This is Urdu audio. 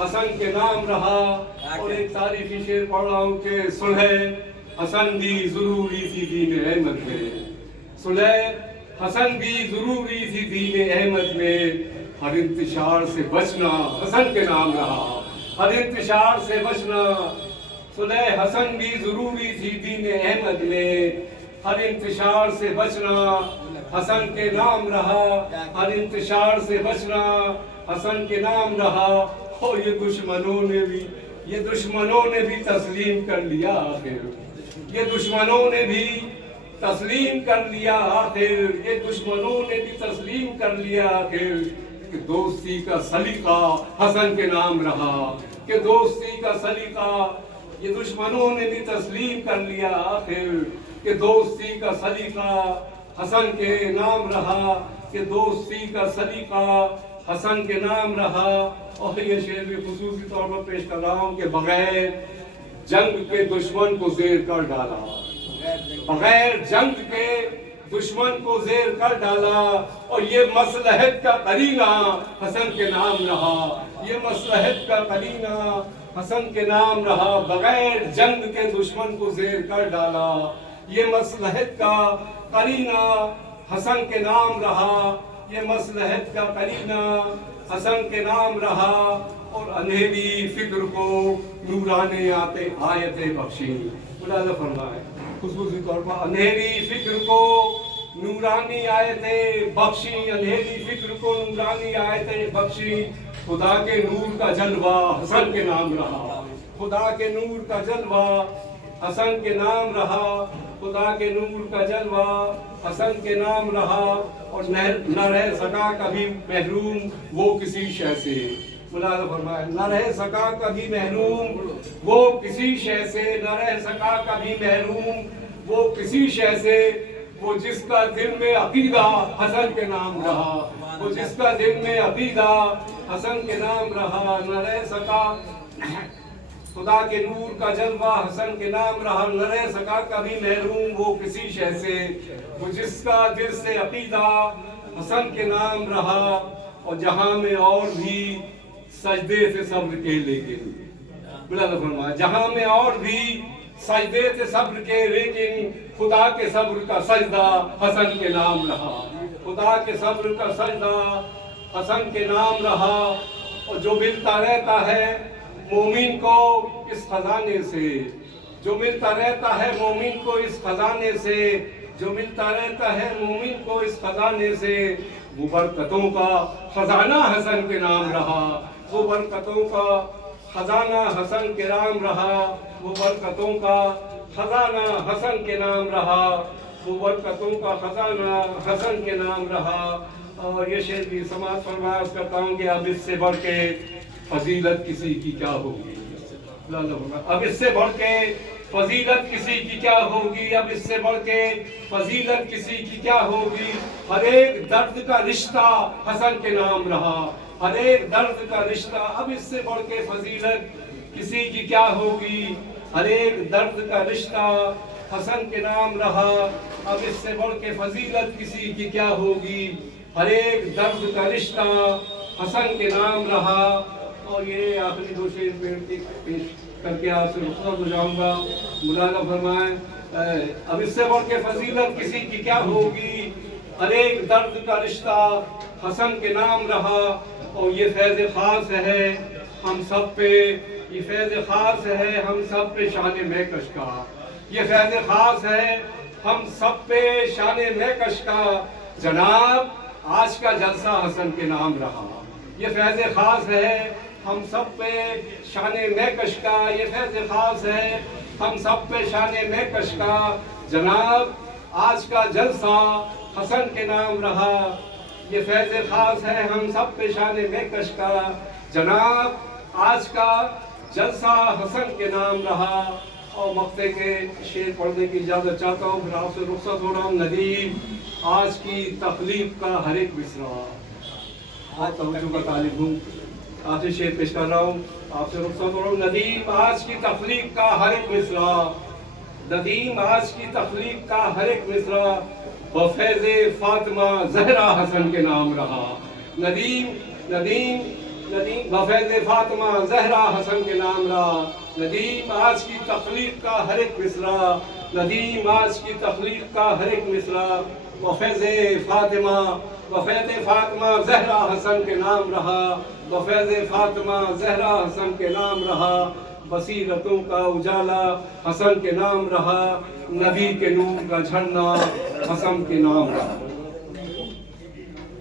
حسن کے نام رہا. اور ایک تاریخی شعر پڑھ رہا ہوں کہ صلح حسن بھی ضروری تھی دین احمد میں. صلح حسن بھی ضروری تھی دین احمد میں. ہر انتشار سے بچنا حسن کے نام رہا. ہر انتشار سے بچنا صلح حسن بھی ضروری تھی دین احمد میں. ہر انتشار سے بچنا حسن کے نام رہا. ہر انتشار سے بچنا حسن کے نام رہا. اور یہ دشمنوں نے بھی تسلیم کر لیا آخر. یہ دشمنوں نے بھی تسلیم کر لیا آخر. یہ دشمنوں نے بھی تسلیم کر لیا آخر کہ دوستی کا سلیقہ حسن کے نام رہا. کہ دوستی کا سلیقہ یہ دشمنوں نے بھی تسلیم کر لیا آخر کہ دوستی کا سلیقہ حسن کے نام رہا. کہ دوستی کا سلیقہ حسن کے نام رہا. اور یہ شعر بھی خصوصی طور پر پیش کر رہا ہوں کہ بغیر جنگ کے دشمن کو زیر کر ڈالا. بغیر جنگ کے دشمن کو زیر کر ڈالا. اور یہ مصلحت کا قرینہ حسن کے نام رہا. یہ مصلحت کا قرینہ حسن کے نام رہا. بغیر جنگ کے دشمن کو زیر کر ڈالا. یہ مصلحت کا قرینہ حسن کے نام رہا. یہ مصلحت کا قرینہ حسن کے نام رہا. اور اندھیری فکر کو نورانی آیتیں بخشی. ملاحظہ فرمائے خصوصی طور پر اندھیری فکر کو نورانی آیتیں بخشی. اندھیری فکر کو نورانی آیتیں بخشی. خدا کے نور کا جلوہ حسن کے نام رہا. خدا کے نور کا جلوہ حسن کے نام رہا. خدا کے نور کا جلوہ حسن کے نام رہا. اور نہ رہ سکا کبھی محروم وہ کسی شے سے. ملاحظہ فرمائے نہ رہ سکا کبھی محروم وہ کسی شے سے. نہ رہ سکا کبھی محروم وہ کسی شے سے. وہ جس کا دل میں عقیدہ حسن کے نام رہا. وہ جس کا دل میں عقیدہ حسن کے نام رہا. نہ رہ سکا خدا کے نور کا جلوہ حسن کے نام رہا. نہ رہ سکا کبھی محروم وہ کسی شے سے. وہ جس کا دل سے عقیدہ حسن کے نام رہا. اور جہاں میں اور بھی سجدے سے صبر کے لیکن ملاحظہ فرمایا جہاں میں اور بھی سجدے سے صبر کے لیکن خدا کے صبر کا سجدہ حسن کے نام رہا. خدا کے صبر کا سجدہ حسن کے نام رہا. اور جو ملتا رہتا ہے مومن کو اس خزانے سے. جو ملتا رہتا ہے مومن کو اس خزانے سے. جو ملتا رہتا ہے مومن کو اس خزانے سے. وہ برکتوں کا خزانہ حسن کے نام رہا. وہ برکتوں کا خزانہ حسن کے نام رہا. وہ برکتوں کا خزانہ حسن کے نام رہا. وہ برکتوں کا خزانہ حسن کے نام رہا. اور یہ شعر بھی سماعت فرمایا کرتا ہوں کہ اب اس سے بڑھ کے فضیلت کسی کی کیا ہوگی. اب اس سے بڑھ کے فضیلت کسی کی کیا ہوگی. اب اس سے بڑھ کے فضیلت کسی کی کیا ہوگی. ہر ایک درد کا رشتہ حسن کے نام رہا. ہر ایک درد کا رشتہ. اب اس سے بڑھ کے فضیلت کسی کی کیا ہوگی. ہر ایک درد کا رشتہ حسن کے نام رہا. اب اس سے بڑھ کے فضیلت کسی کی کیا ہوگی. ہر ایک درد کا رشتہ حسن کے نام رہا. اور یہ آخری دو شعر پیش کر کے آپ سے رخصت ہو جاؤں گا. ملاحظہ فرمائیں اب اس سے بڑھ کے فضیلت کسی کی کیا ہوگی. ہر ایک درد کا رشتہ حسن کے نام رہا. اور یہ فیض خاص ہے ہم سب پہ. یہ فیض خاص ہے ہم سب پہ شان مہکش کا. یہ فیض خاص ہے ہم سب پہ شان مہکش کا. جناب آج کا جلسہ حسن کے نام رہا. یہ فیض خاص ہے ہم سب پہ شان مہکش کا. یہ فیض خاص ہے ہم سب پہ شان مہکش کا. جناب آج کا جلسہ حسن کے نام رہا. یہ فیض خاص ہے ہم سب پہ شان مہکش کا. جناب آج کا جلسہ حسن کے نام رہا. اور مقطع کے شعر پڑھنے کی اجازت چاہتا ہوں. پھر آپ سے رخصت ہو رہا ہوں. ندیم آج کی تخلیق کا ہر ایک مصرع. آج توجہ کا طالب ہوں. آپ سے شعر پیش کر رہا ہوں. آپ سے رخصت ہو رہا ہوں. ندیم آج کی تخلیق کا ہر ایک مصرع. ندیم آج کی تخلیق کا ہر ایک مصرع بفیض فاطمہ زہرا حسن کے نام رہا. ندیم بفیض فاطمہ زہرا حسن کے نام رہا ندیم آج کی تخلیق کا ہر ایک مصرع ندیم آج کی تخلیق کا ہر ایک مصرع بفیض فاطمہ زہرا حسن کے نام رہا بفیض فاطمہ زہرا حسن کے نام رہا بصیرتوں کا اجالا حسن کے نام رہا نبی کے نور کا جھرنا حسن کے نام رہا